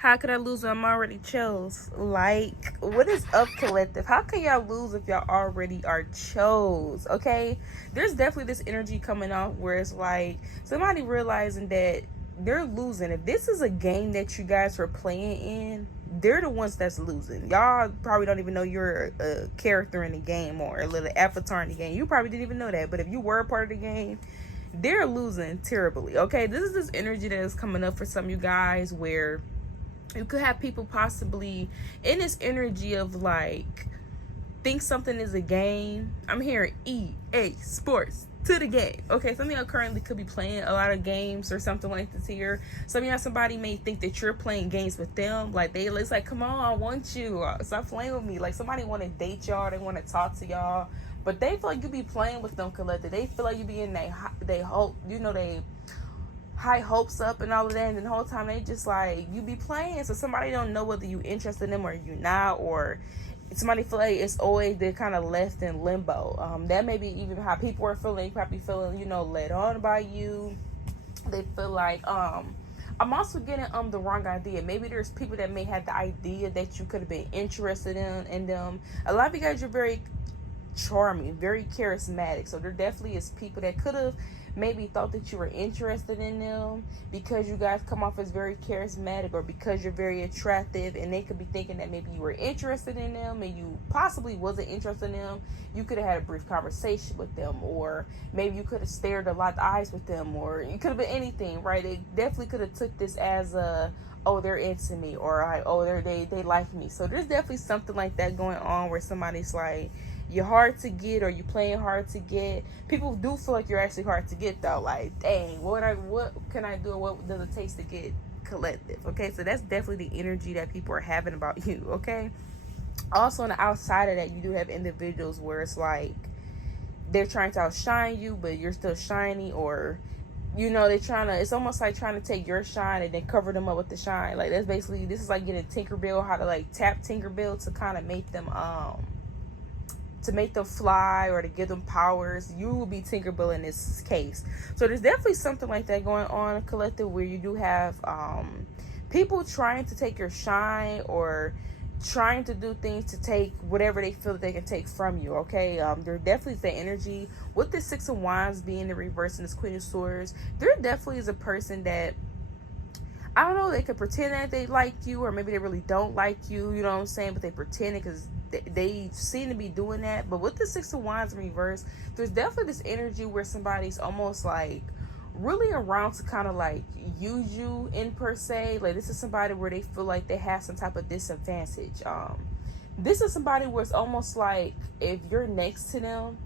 How could I lose when I'm already chose? Like, what is up, collective? How can y'all lose if y'all already are chose? Okay, there's definitely this energy coming off where it's like somebody realizing that they're losing. If this is a game that you guys were playing in, they're the ones that's losing. Y'all probably don't even know you're a character in the game or a little avatar in the game. You probably didn't even know that. But if you were a part of the game, they're losing terribly. Okay, this is this energy that is coming up for some of you guys where you could have people possibly in this energy of like think something is a game. I'm hearing EA Sports to the game. Okay, some of y'all currently could be playing a lot of games or something like this here. Some of y'all, somebody may think that you're playing games with them. Like it's like, come on, I want you. Stop playing with me. Like somebody want to date y'all. They want to talk to y'all. But they feel like you be playing with them, collective. They feel like you be in they hope, they high hopes up and all of that, and the whole time they just like you be playing, so somebody don't know whether you interested in them or you not, or somebody feel like it's always they're kind of left in limbo. That may be even how people are feeling. You probably feeling led on by you. They feel like I'm also getting the wrong idea. Maybe there's people that may have the idea that you could have been interested in them. A lot of you guys are very charming, very charismatic, so there definitely is people that could have maybe thought that you were interested in them because you guys come off as very charismatic or because you're very attractive, and they could be thinking that maybe you were interested in them and you possibly wasn't interested in them. You could have had a brief conversation with them, or maybe you could have stared a lot of eyes with them, or you could have been anything, right? They definitely could have took this as a, oh, they're into me, or like, oh, they like me. So there's definitely something like that going on where somebody's like, you're hard to get, or you playing hard to get. People do feel like you're actually hard to get though. Like, dang, what can I do? What does it take to get collective? Okay, so that's definitely the energy that people are having about you. Okay. Also on the outside of that, you do have individuals where it's like they're trying to outshine you, but you're still shiny, or they're trying to, it's almost like trying to take your shine and then cover them up with the shine. Like that's basically, this is like getting Tinkerbell, how to like tap Tinkerbell to kind of make them fly or to give them powers. You will be Tinkerbell in this case. So there's definitely something like that going on, collective, where you do have people trying to take your shine or trying to do things to take whatever they feel that they can take from you. Okay, there definitely is the energy with the Six of Wands being the reverse and this Queen of Swords. There definitely is a person that, I don't know, they could pretend that they like you, or maybe they really don't like you, you know what I'm saying, but they pretend it because they seem to be doing that. But with the Six of Wands in reverse, there's definitely this energy where somebody's almost like really around to kind of like use you in per se. Like this is somebody where they feel like they have some type of disadvantage. This is somebody where it's almost like if you're next to them,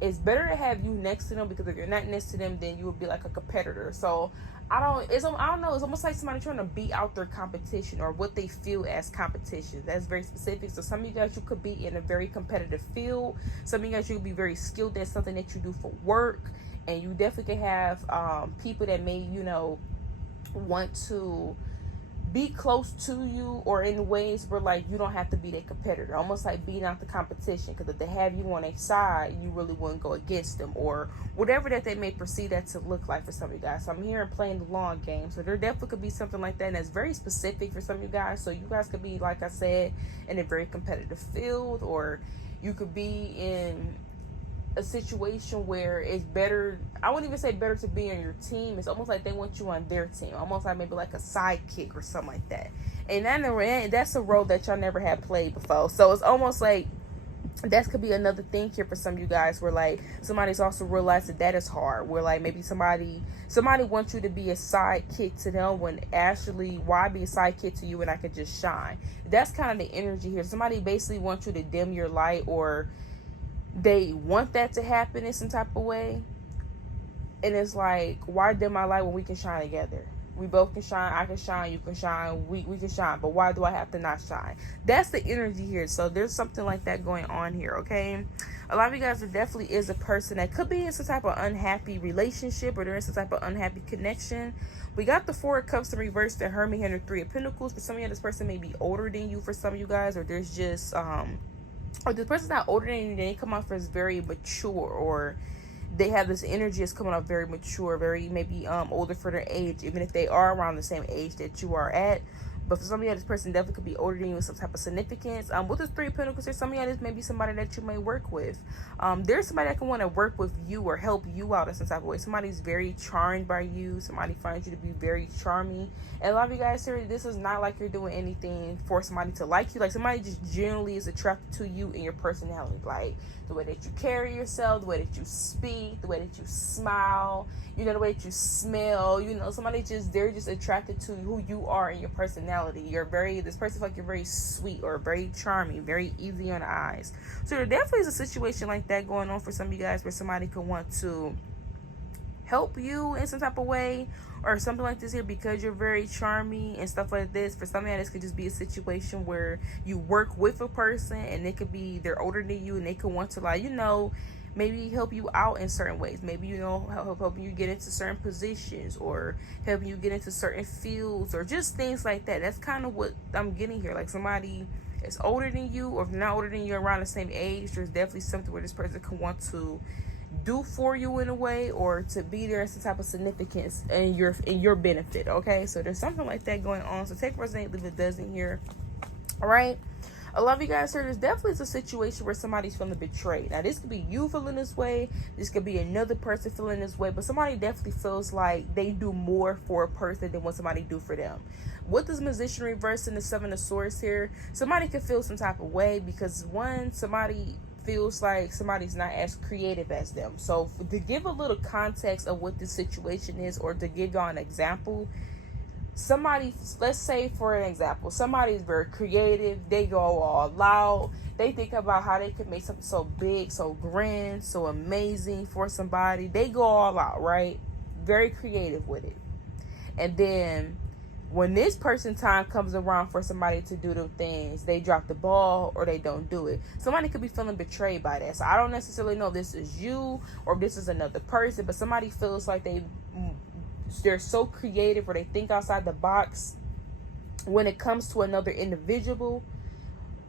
it's better to have you next to them, because if you're not next to them, then you would be like a competitor. So I don't know, it's almost like somebody trying to beat out their competition or what they feel as competition. That's very specific. So some of you guys, you could be in a very competitive field. Some of you guys, you could be very skilled at something that you do for work, and you definitely can have people that may want to be close to you, or in ways where like you don't have to be their competitor, almost like beating out the competition, because if they have you on their side, you really wouldn't go against them, or whatever that they may perceive that to look like for some of you guys. So I'm hearing playing the long game. So there definitely could be something like that, and that's very specific for some of you guys. So you guys could be, like I said, in a very competitive field, or you could be in a situation where it's better, I wouldn't even say better to be on your team. It's almost like they want you on their team, almost like maybe like a sidekick or something like that. And that's a role that y'all never had played before. So it's almost like that could be another thing here for some of you guys, where like somebody's also realized that is hard, where like maybe somebody wants you to be a sidekick to them, when actually, why be a sidekick to you when I could just shine? That's kind of the energy here. Somebody basically wants you to dim your light, or they want that to happen in some type of way. And it's like, why dim my light when we can shine together? We both can shine. I can shine, you can shine, we can shine, but why do I have to not shine? That's the energy here. So there's something like that going on here. Okay, a lot of you guys, there definitely is a person that could be in some type of unhappy relationship, or they're in some type of unhappy connection. We got the Four of Cups in reverse, the Hermit and the Three of Pentacles. For some of you, this person may be older than you. For some of you guys, or there's just or this person's not older than you, they come off as very mature, or they have this energy that's coming off very mature, very maybe older for their age, even if they are around the same age that you are at. But for some of y'all, this person definitely could be older than you with some type of significance. With this 3 of Pentacles here, some of y'all, this may be somebody that you may work with. There's somebody that can want to work with you or help you out in some type of way. Somebody's very charmed by you. Somebody finds you to be very charming. And a lot of you guys here, this is not like you're doing anything for somebody to like you. Like, somebody just generally is attracted to you and your personality. Like, the way that you carry yourself, the way that you speak, the way that you smile, you know, the way that you smell, you know, somebody just, they're just attracted to who you are and your personality. This person, like, you're very sweet or very charming, very easy on the eyes. So there definitely is a situation like that going on for some of you guys, where somebody could want to help you in some type of way or something like this here, because you're very charming and stuff like this. For some of you, this could just be a situation where you work with a person, and it could be they're older than you, and they could want to, like, you know, maybe help you out in certain ways. Maybe, you know, help you get into certain positions, or help you get into certain fields, or just things like that. That's kind of what I'm getting here. Like, somebody is older than you, or if not older than you, around the same age, there's definitely something where this person can want to do for you in a way, or to be there as some type of significance in your benefit. Okay, so there's something like that going on. So take resonate, leave a dozen here. All right, I love you guys here. There's definitely a situation where somebody's feeling betrayed. Now, this could be you feeling this way, this could be another person feeling this way, but somebody definitely feels like they do more for a person than what somebody do for them. With this Magician reverse and the 7 of Swords here, somebody could feel some type of way because, one, somebody feels like somebody's not as creative as them. So to give a little context of what this situation is, or to give y'all an example, somebody, let's say for an example, somebody's very creative, they go all out, they think about how they could make something so big, so grand, so amazing for somebody, they go all out, right? Very creative with it. And then when this person time comes around for somebody to do them things, they drop the ball or they don't do it. Somebody could be feeling betrayed by that. So I don't necessarily know if this is you or if this is another person, but somebody feels like they're so creative, or they think outside the box when it comes to another individual,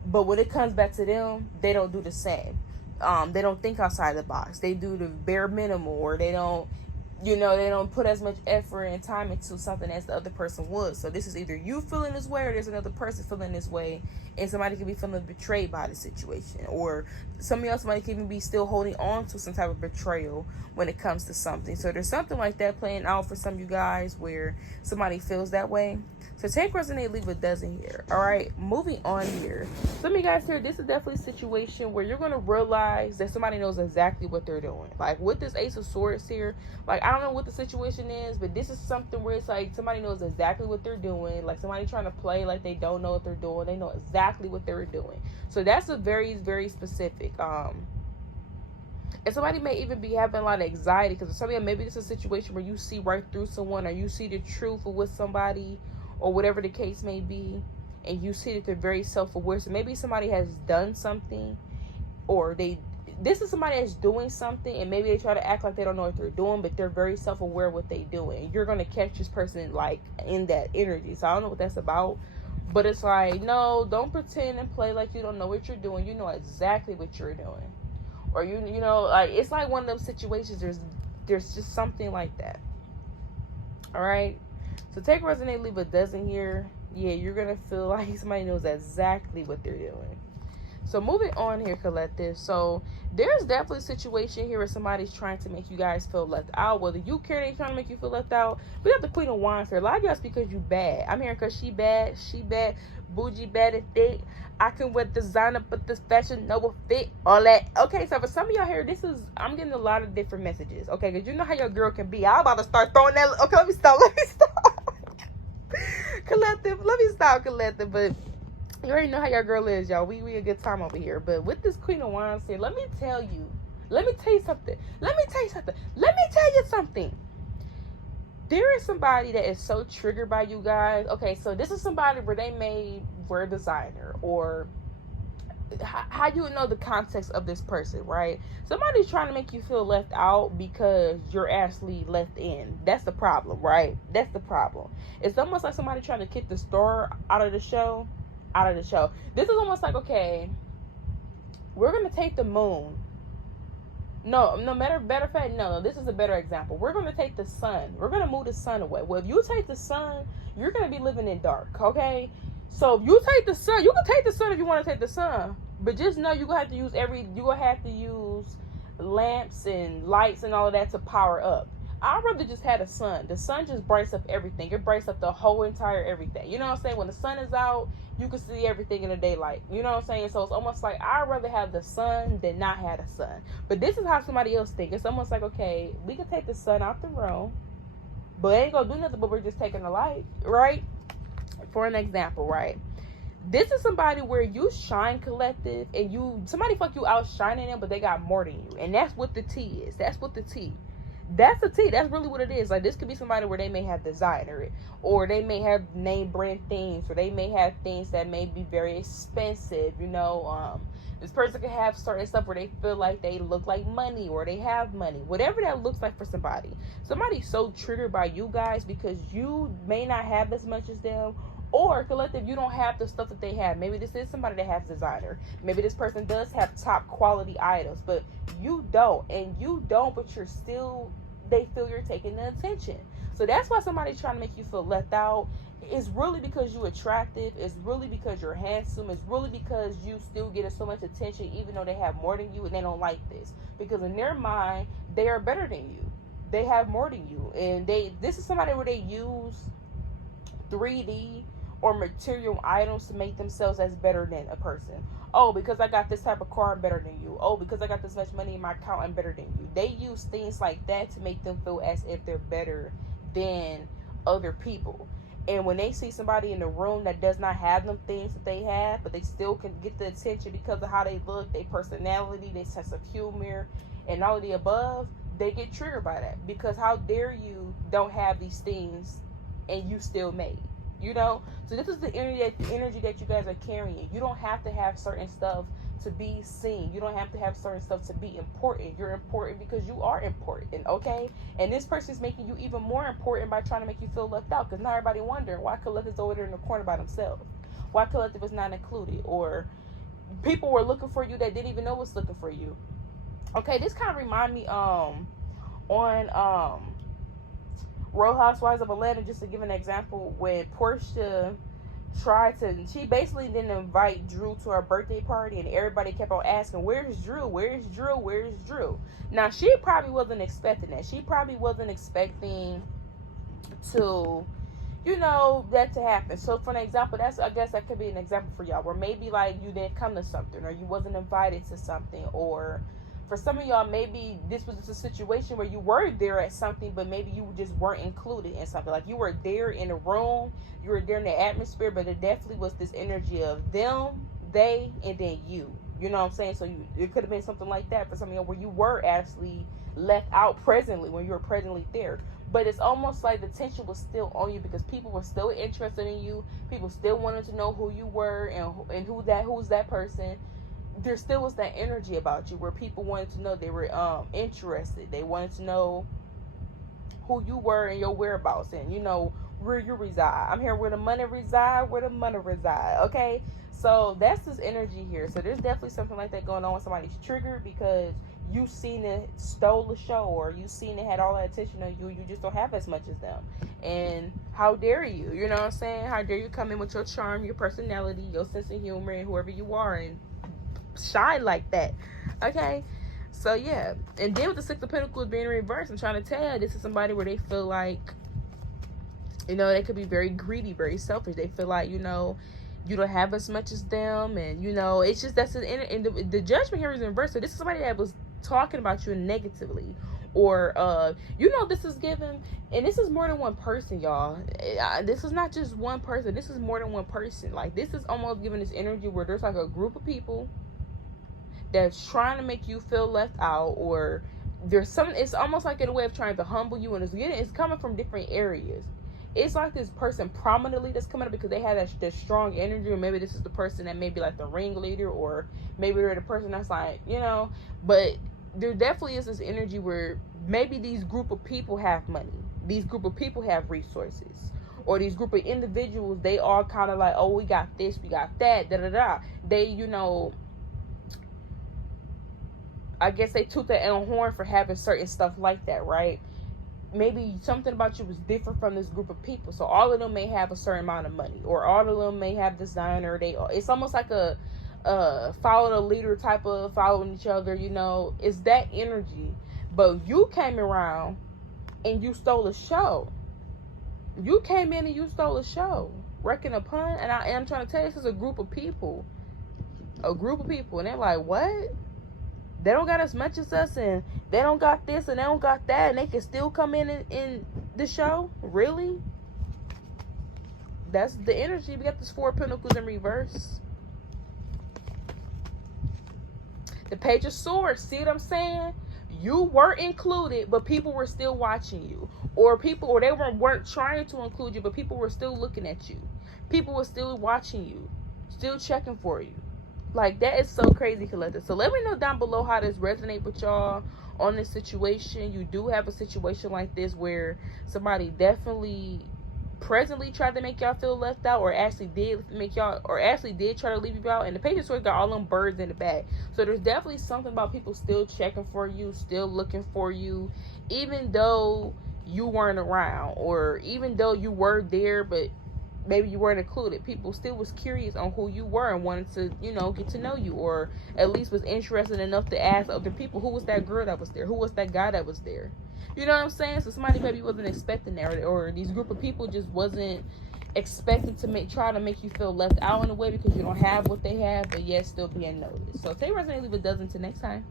but when it comes back to them, they don't do the same. They don't think outside the box. They do the bare minimal, or they don't, you know, they don't put as much effort and time into something as the other person would. So this is either you feeling this way, or there's another person feeling this way, and somebody could be feeling betrayed by the situation. Or somebody else might even be still holding on to some type of betrayal when it comes to something. So there's something like that playing out for some of you guys where somebody feels that way. So take resonate, leave a dozen here. All right, moving on here. Some of you guys here, this is definitely a situation where you're going to realize that somebody knows exactly what they're doing. Like with this Ace of Swords here, like I don't know what the situation is, but this is something where it's like somebody knows exactly what they're doing. Like somebody trying to play like they don't know what they're doing. They know exactly what they're doing. So that's a very, very specific. And somebody may even be having a lot of anxiety because somebody, maybe this is a situation where you see right through someone, or you see the truth of what somebody, or whatever the case may be, and you see that they're very self-aware. So maybe somebody has done something, or this is somebody that's doing something, and maybe they try to act like they don't know what they're doing, but they're very self-aware of what they do, and you're going to catch this person like in that energy. So I don't know what that's about, but it's like, no, don't pretend and play like you don't know what you're doing. You know exactly what you're doing. Or you know, like it's like one of those situations, there's just something like that. All right, so take resonate, leave a dozen here. Yeah, you're gonna feel like somebody knows exactly what they're doing. So moving on here, collective. So there's definitely a situation here where somebody's trying to make you guys feel left out. Whether you care they're trying to make you feel left out. We got the Queen of Wands here. A lot of you guys because you bad. I'm hearing because she bad, bougie, bad and thick. I can wear designer, but this fashion no will fit. All that. Okay, so for some of y'all here, I'm getting a lot of different messages. Okay, because you know how your girl can be. I'm about to start throwing that. Okay, let me stop. Collective, let me stop, collective, but you already know how your girl is, y'all. We a good time over here. But with this Queen of Wands here, let me tell you something. There is somebody that is so triggered by you guys. Okay, so this is somebody where they may wear designer, or how you know the context of this person, right? Somebody's trying to make you feel left out because you're actually left in. That's the problem, right? That's the problem. It's almost like somebody trying to kick the star out of the show. This is almost like, okay, we're going to take the moon No, matter of fact, no, this is a better example. We're going to take the sun. We're going to move the sun away. Well, if you take the sun, you're going to be living in dark, okay? So if you take the sun, you can take the sun if you want to take the sun. But just know you're going to have to use lamps and lights and all of that to power up. I'd rather just have the sun. The sun just brights up everything. It brights up the whole entire everything. You know what I'm saying? When the sun is out, you can see everything in the daylight. You know what I'm saying? So it's almost like I'd rather have the sun than not have the sun. But this is how somebody else thinks. It's almost like, okay, we can take the sun out the room, but it ain't gonna do nothing, but we're just taking the light, right? For an example, right? This is somebody where you shine collective and somebody fuck you out shining them, but they got more than you. And that's what the T is. That's what the T. That's the T. That's really what it is. Like, this could be somebody where they may have designer, or they may have name brand things, or they may have things that may be very expensive. You know, this person could have certain stuff where they feel like they look like money, or they have money, whatever that looks like for somebody. Somebody's so triggered by you guys because you may not have as much as them, or collective, you don't have the stuff that they have. Maybe this is somebody that has designer. Maybe this person does have top quality items, but you don't. And you don't, but they feel you're taking the attention. So that's why somebody's trying to make you feel left out. It's really because you're attractive. It's really because you're handsome. It's really because you still get so much attention, even though they have more than you and they don't like this. Because in their mind, they are better than you. They have more than you. And this is somebody where they use 3D or material items to make themselves as better than a person. Oh, because I got this type of car, I'm better than you. Oh, because I got this much money in my account, I'm better than you. They use things like that to make them feel as if they're better than other people. And when they see somebody in the room that does not have them things that they have, but they still can get the attention because of how they look, their personality, their sense of humor, and all of the above, they get triggered by that. Because how dare you don't have these things and you still made? You know, so this is the energy that you guys are carrying. You don't have to have certain stuff to be seen. You don't have to have certain stuff to be important. You're important because you are important, okay? And this person is making you even more important by trying to make you feel left out. Because now everybody wondering why Collective's over there in the corner by themselves. Why Collective is not included, or people were looking for you that didn't even know was looking for you. Okay, this kind of remind me on Real Housewives of Atlanta, just to give an example, when Portia she basically didn't invite Drew to her birthday party, and everybody kept on asking, where's Drew? Where's Drew? Where's Drew? Now, she probably wasn't expecting that. She probably wasn't expecting to, that to happen. So, for an example, I guess that could be an example for y'all, where maybe, like, you didn't come to something, or you wasn't invited to something, or for some of y'all, maybe this was just a situation where you were there at something, but maybe you just weren't included in something. Like, you were there in a room, you were there in the atmosphere, but it definitely was this energy of them, they, and then you. You know what I'm saying? So it could have been something like that for some of y'all, where you were actually left out presently, when you were presently there. But it's almost like the tension was still on you because people were still interested in you. People still wanted to know who you were and who's that person. There still was that energy about you where people wanted to know, they were interested. They wanted to know who you were and your whereabouts and, where you reside. I'm here where the money reside, okay? So that's this energy here. So there's definitely something like that going on when somebody's triggered because you seen it stole the show, or you seen it had all that attention on you. You just don't have as much as them. And how dare you? You know what I'm saying? How dare you come in with your charm, your personality, your sense of humor, and whoever you are, and shine like that, okay? So yeah, and then with the Six of Pentacles being reversed, I'm trying to tell you, this is somebody where they feel like, they could be very greedy, very selfish. They feel like, you don't have as much as them, and it's just that's and the judgment here is in reverse. So this is somebody that was talking about you negatively, or this is given, and this is more than one person, y'all. This is not just one person. This is more than one person. Like, this is almost giving this energy where there's like a group of people that's trying to make you feel left out, or it's almost like in a way of trying to humble you, and it's coming from different areas. It's like this person prominently that's coming up because they have that strong energy, or maybe this is the person that may be like the ringleader, or maybe they're the person that's like, but there definitely is this energy where maybe these group of people have money, these group of people have resources, or these group of individuals, they all kind of like, oh, we got this, we got that, they, I guess they toot their own horn for having certain stuff like that, right? Maybe something about you was different from this group of people. So all of them may have a certain amount of money, or all of them may have designer. It's almost like a follow the leader type of following each other, you know. It's that energy. But you came around and you stole a show. You came in and you stole a show. Wrecking a pun. And I'm trying to tell you, this is a group of people. A group of people. And they're like, what? They don't got as much as us, and they don't got this, and they don't got that, and they can still come in the show? Really? That's the energy. We got this Four of Pentacles in reverse. The Page of Swords. See what I'm saying? You were included, but people were still watching you. Or they weren't trying to include you, but people were still looking at you. People were still watching you. Still checking for you. Like, that is so crazy, collective. So let me know down below how this resonates with y'all on this situation. You do have a situation like this where somebody definitely presently tried to make y'all feel left out, or actually did try to leave you out. And the Page of Swords got all them birds in the back. So there's definitely something about people still checking for you, still looking for you, even though you weren't around, or even though you were there, but maybe you weren't included. People still was curious on who you were and wanted to, you know, get to know you, or at least was interested enough to ask other people, who was that girl that was there? Who was that guy that was there? You know what I'm saying? So somebody maybe wasn't expecting that, or these group of people just wasn't expecting to try to make you feel left out in a way because you don't have what they have, but yet still being noticed. So stay resonated with Dozen. Until next time.